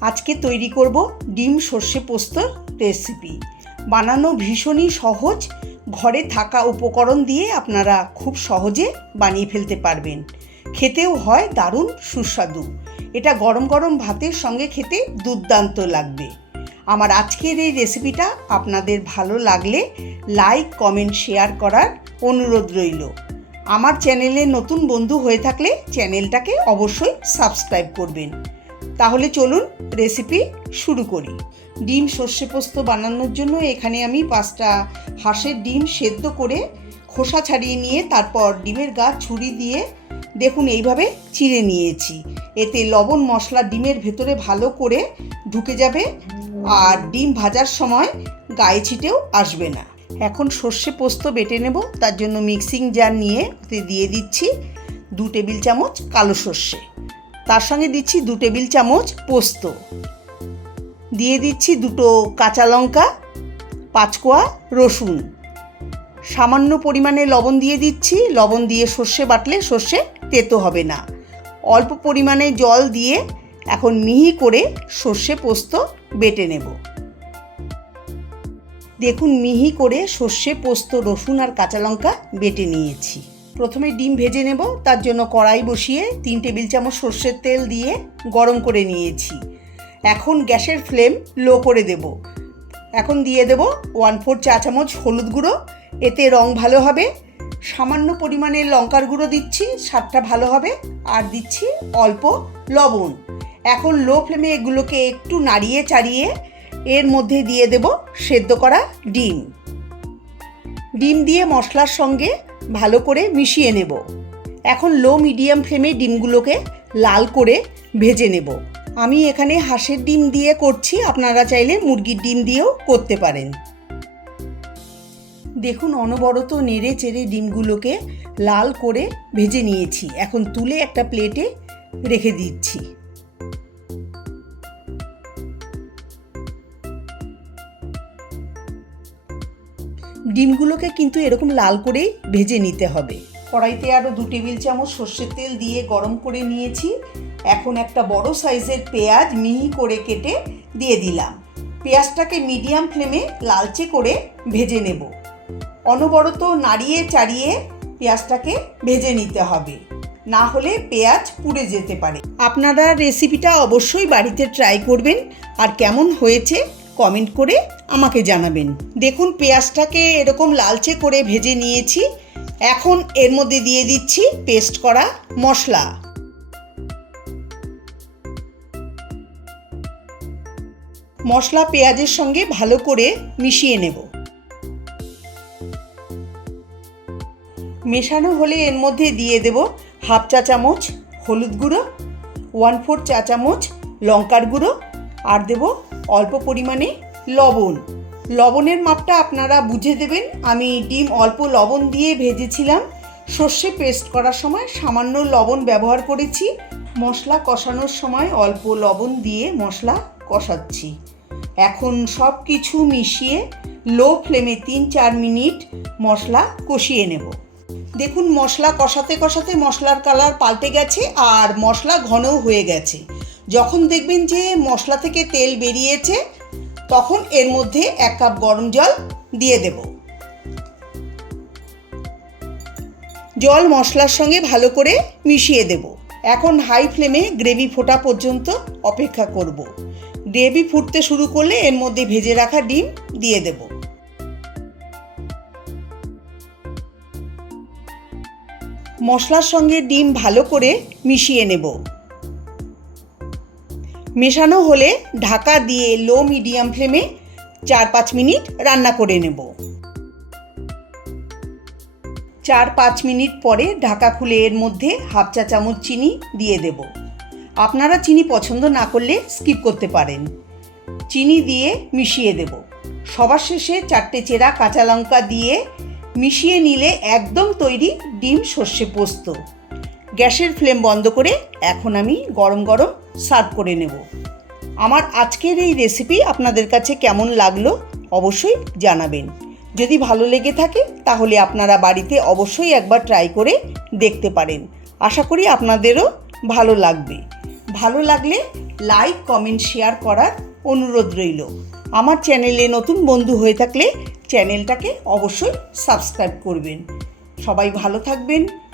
আজকে তৈরি করব ডিম সর্ষে পোস্তর রেসিপি। বানানো ভীষণই সহজ, ঘরে থাকা উপকরণ দিয়ে আপনারা খুব সহজে বানিয়ে ফেলতে পারবেন। খেতেও হয় দারুণ সুস্বাদু। এটা গরম গরম ভাতের সঙ্গে খেতে দুর্দান্ত লাগবে। আমার আজকের এই রেসিপিটা আপনাদের ভালো লাগলে লাইক, কমেন্ট, শেয়ার করার অনুরোধ রইল। আমার চ্যানেলে নতুন বন্ধু হয়ে থাকলে চ্যানেলটাকে অবশ্যই সাবস্ক্রাইব করবেন। তাহলে চলুন রেসিপি শুরু করি। ডিম সর্ষে পোস্ত বানানোর জন্য এখানে আমি পাঁচটা হাঁসের ডিম সেদ্ধ করে খোসা ছাড়িয়ে নিয়ে তারপর ডিমের গা ছুরি দিয়ে দেখুন এইভাবে চিড়ে নিয়েছি। এতে লবণ মশলা ডিমের ভেতরে ভালো করে ঢুকে যাবে আর ডিম ভাজার সময় গায়ে ছিটেও আসবে না। এখন সর্ষে পোস্ত বেটে নেব, তার জন্য মিক্সিং জার নিয়ে ওতে দিয়ে দিচ্ছি দু টেবিল চামচ কালো সর্ষে। তার সঙ্গে দিচ্ছি দু টেবিল চামচ পোস্ত। দিয়ে দিচ্ছি দুটো কাঁচা লঙ্কা পাঁচকোয়া রসুন। সামান্য পরিমাণে লবণ দিয়ে দিচ্ছি, লবণ দিয়ে সর্ষে বাটলে সর্ষে তেতো হবে না। অল্প পরিমাণে জল দিয়ে এখন মিহি করে সর্ষে পোস্ত বেটে নেব। দেখুন মিহি করে সর্ষে পোস্ত, রসুন আর কাঁচা লঙ্কা বেটে নিয়েছি। প্রথমে ডিম ভেজে নেব, তার জন্য কড়াই বসিয়ে তিন টেবিল চামচ সর্ষের তেল দিয়ে গরম করে নিয়েছি। এখন গ্যাসের ফ্লেম লো করে দেব। এখন দিয়ে দেব ওয়ান ফোর চা চামচ হলুদ গুঁড়ো, এতে রং ভালো হবে। সামান্য পরিমাণে লঙ্কার গুঁড়ো দিচ্ছি, স্বাদটা ভালো হবে। আর দিচ্ছি অল্প লবণ। এখন লো ফ্লেমে এগুলোকে একটু নাড়িয়ে চাড়িয়ে এর মধ্যে দিয়ে দেব সেদ্ধ করা ডিম। ডিম দিয়ে মশলার সঙ্গে ভালো করে মিশিয়ে নেব। এখন লো মিডিয়াম ফ্লেমে ডিমগুলোকে লাল করে ভেজে নেব। আমি এখানে হাঁসের ডিম দিয়ে করছি, আপনারা চাইলে মুরগির ডিম দিয়েও করতে পারেন। দেখুন, অনবরত নেড়ে চেড়ে ডিমগুলোকে লাল করে ভেজে নিয়েছি। এখন তুলে একটা প্লেটে রেখে দিচ্ছি। ডিমগুলোকে কিন্তু এরকম লাল করেই ভেজে নিতে হবে। কড়াইতে আরও দু টেবিল চামচ সর্ষের তেল দিয়ে গরম করে নিয়েছি। এখন একটা বড় সাইজের পেঁয়াজ মিহি করে কেটে দিয়ে দিলাম। পেঁয়াজটাকে মিডিয়াম ফ্লেমে লালচে করে ভেজে নেব। অনবরত নাড়িয়ে চাড়িয়ে পেঁয়াজটাকে ভেজে নিতে হবে। না হলে পেঁয়াজ পুড়ে যেতে পারে। আপনারা রেসিপিটা অবশ্যই বাড়িতে ট্রাই করবেন। আর কেমন হয়েছে কমেন্ট করে আমাকে জানাবেন। দেখুন, পেঁয়াজটাকে এরকম লালচে করে ভেজে নিয়েছি। এখন এর মধ্যে দিয়ে দিচ্ছি পেস্ট করা মশলা। মশলা পেঁয়াজের সঙ্গে ভালো করে মিশিয়ে নেব। মেশানো হলে এর মধ্যে দিয়ে দেব হাফ চা চামচ হলুদ গুঁড়ো ওয়ান ফোর চা চামচ লঙ্কার গুঁড়ো আর দেব অল্প পরিমাণে লবণ। লবণের মাপটা আপনারা বুঝে দেবেন। আমি ডিম অল্প লবণ দিয়ে ভেজেছিলাম। সর্ষে পেস্ট করার সময় সামান্য লবণ ব্যবহার করেছি। মশলা কষানোর সময় অল্প লবণ দিয়ে মশলা কষাচ্ছি। এখন সব কিছু মিশিয়ে লো ফ্লেমে তিন চার মিনিট মশলা কষিয়ে নেব। দেখুন, মশলা কষাতে কষাতে মশলার কালার পাল্টে গেছে আর মশলা ঘনও হয়ে গেছে। যখন দেখবেন যে মশলা থেকে তেল বেরিয়েছে, তখন এর মধ্যে এক কাপ গরম জল দিয়ে দেব। জল মশলার সঙ্গে ভালো করে মিশিয়ে দেব। এখন হাই ফ্লেমে গ্রেভি ফোটা পর্যন্ত অপেক্ষা করব। গ্রেভি ফুটতে শুরু করলে এর মধ্যে ভেজে রাখা ডিম দিয়ে দেব। মশলার সঙ্গে ডিম ভালো করে মিশিয়ে নেব। মেশানো হলে ঢাকা দিয়ে লো মিডিয়াম ফ্লেমে চার পাঁচ মিনিট রান্না করে নেব। চার পাঁচ মিনিট পরে ঢাকা খুলে এর মধ্যে হাফ চা চামচ চিনি দিয়ে দেব। আপনারা চিনি পছন্দ না করলে স্কিপ করতে পারেন। চিনি দিয়ে মিশিয়ে দেব। সবার শেষে চারটে চেরা কাঁচা লঙ্কা দিয়ে মিশিয়ে নিলে একদম তৈরি ডিম সর্ষে পোস্ত। গ্যাসের ফ্লেম বন্ধ করে এখন আমি গরম গরম সার্ভ করে নেব। আমার আজকের এই রেসিপি আপনাদের কাছে কেমন লাগল অবশ্যই জানাবেন। যদি ভালো লেগে থাকে তাহলে আপনারা বাড়িতে অবশ্যই একবার ট্রাই করে দেখতে পারেন। আশা করি আপনাদেরও ভালো লাগবে। ভালো লাগলে লাইক কমেন্ট শেয়ার করার অনুরোধ রইল। আমার চ্যানেলে নতুন বন্ধু হয়ে থাকলে চ্যানেলটাকে অবশ্যই সাবস্ক্রাইব করবেন। সবাই ভালো থাকবেন।